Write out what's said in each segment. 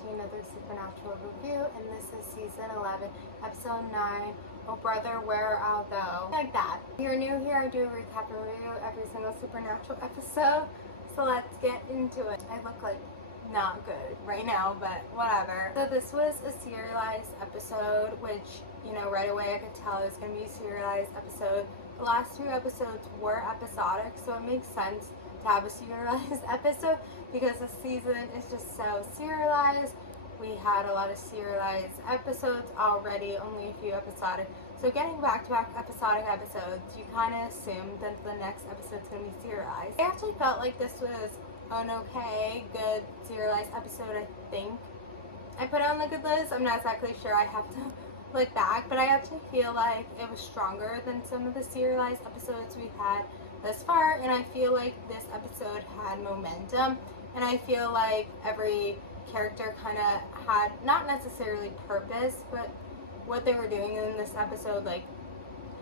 watching another Supernatural review, and this is season 11, episode 9, Oh Brother, Where Art Thou? Like that. If you're new here, I do a recap and review every single Supernatural episode, so let's get into it. I look like not good right now, but whatever. So this was a serialized episode, which, you know, right away I could tell it was going to be a serialized episode. The last two episodes were episodic, so it makes sense to have a serialized episode because the season is just so serialized. We had a lot of serialized episodes already, only a few episodic. So getting back-to-back episodic episodes, you kind of assume that the next episode's going to be serialized. I actually felt like this was an okay, good serialized episode, I think. I put it on the good list. I'm not exactly sure. I have to look back, but I actually feel like it was stronger than some of the serialized episodes we've had thus far, and I feel like this episode had momentum, and I feel like every character kind of had not necessarily purpose, but what they were doing in this episode like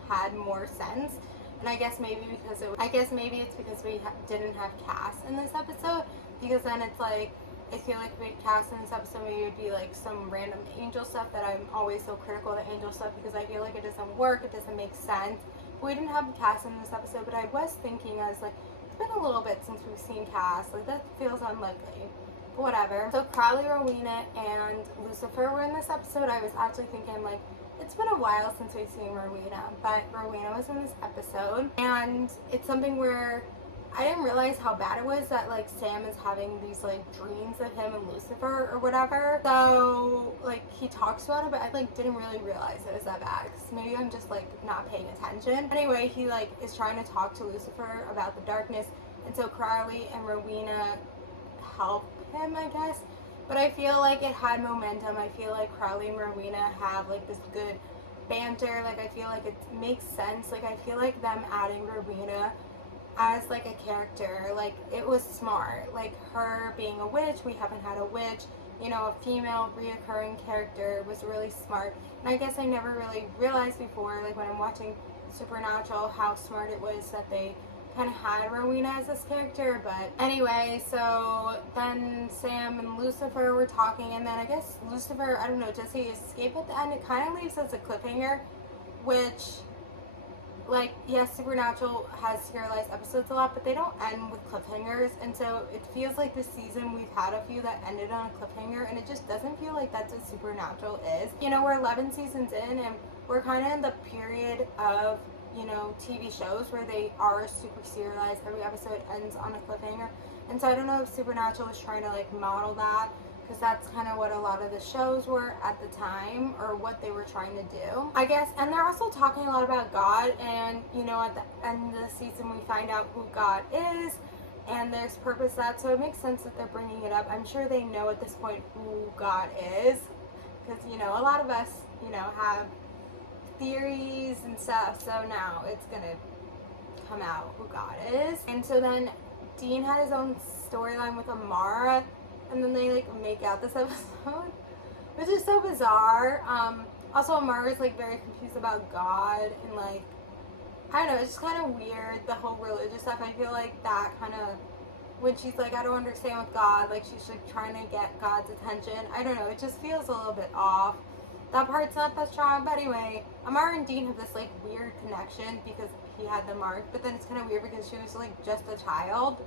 had more sense. And I guess maybe because it's because we didn't have Cass in this episode, because then it's like I feel like if we had Cass in this episode, maybe it would be like some random Angel stuff that I'm always so critical of the Angel stuff because I feel like it doesn't work, it doesn't make sense. We didn't have Cass in this episode, but I was thinking, I was like, it's been a little bit since we've seen Cass. Like, that feels unlikely. But whatever. So Crowley, Rowena, and Lucifer were in this episode. I was actually thinking, like, it's been a while since we've seen Rowena, but Rowena was in this episode. And it's something where I didn't realize how bad it was that, like, Sam is having these, like, dreams of him and Lucifer or whatever. So, like, he talks about it, but I, like, didn't really realize it was that bad. Because maybe I'm just, like, not paying attention. Anyway, he, like, is trying to talk to Lucifer about the darkness. And so Crowley and Rowena help him, I guess. But I feel like it had momentum. I feel like Crowley and Rowena have, like, this good banter. Like, I feel like it makes sense. Like, I feel like them adding Rowena as like a character, like, it was smart. Like, her being a witch, we haven't had a witch, you know, a female reoccurring character was really smart. And I guess I never really realized before, like, when I'm watching Supernatural, how smart it was that they kind of had Rowena as this character. But anyway, so then Sam and Lucifer were talking, and then I guess Lucifer, I don't know, does he escape at the end? It kind of leaves as a cliffhanger, which, like, yes, Supernatural has serialized episodes a lot, but they don't end with cliffhangers, and so it feels like this season we've had a few that ended on a cliffhanger, and it just doesn't feel like that's what Supernatural is. You know, we're 11 seasons in, and we're kind of in the period of, you know, TV shows where they are super serialized, every episode ends on a cliffhanger, and so I don't know if Supernatural is trying to, like, model that, because that's kind of what a lot of the shows were at the time, or what they were trying to do, I guess. And they're also talking a lot about God, and, you know, at the end of the season we find out who God is, and there's purpose to that, so it makes sense that they're bringing it up. I'm sure they know at this point who God is, because, you know, a lot of us, you know, have theories and stuff, so now it's gonna come out who God is. And so then Dean had his own storyline with Amara, and then they, like, make out this episode, which is so bizarre. Also, Amara's, like, very confused about God, and, like, I don't know, it's just kind of weird, the whole religious stuff. I feel like that kind of, when she's like, I don't understand with God, like, she's, like, trying to get God's attention. I don't know, it just feels a little bit off. That part's not that strong, but anyway, Amara and Dean have this, like, weird connection because he had the mark, but then it's kind of weird because she was, like, just a child,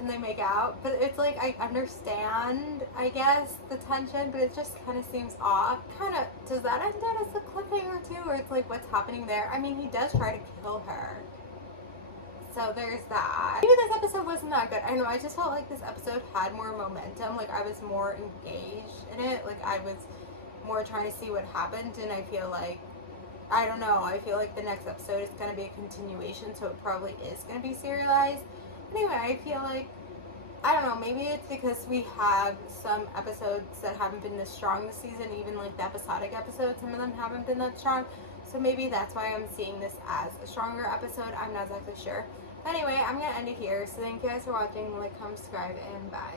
and they make out. But it's like, I understand, I guess, the tension, but it just kind of seems off. Kind of, does that end it as a cliffhanger too, or it's like, what's happening there? I mean, he does try to kill her, so there's that. Maybe this episode wasn't that good. I know, I just felt like this episode had more momentum. Like, I was more engaged in it. Like, I was more trying to see what happened, and I feel like, I don't know, I feel like the next episode is going to be a continuation, so it probably is going to be serialized. Anyway, I feel like, I don't know, maybe it's because we have some episodes that haven't been this strong this season, even like the episodic episodes, some of them haven't been that strong, so maybe that's why I'm seeing this as a stronger episode. I'm not exactly sure. Anyway, I'm going to end it here, so thank you guys for watching, like, comment, subscribe, and bye.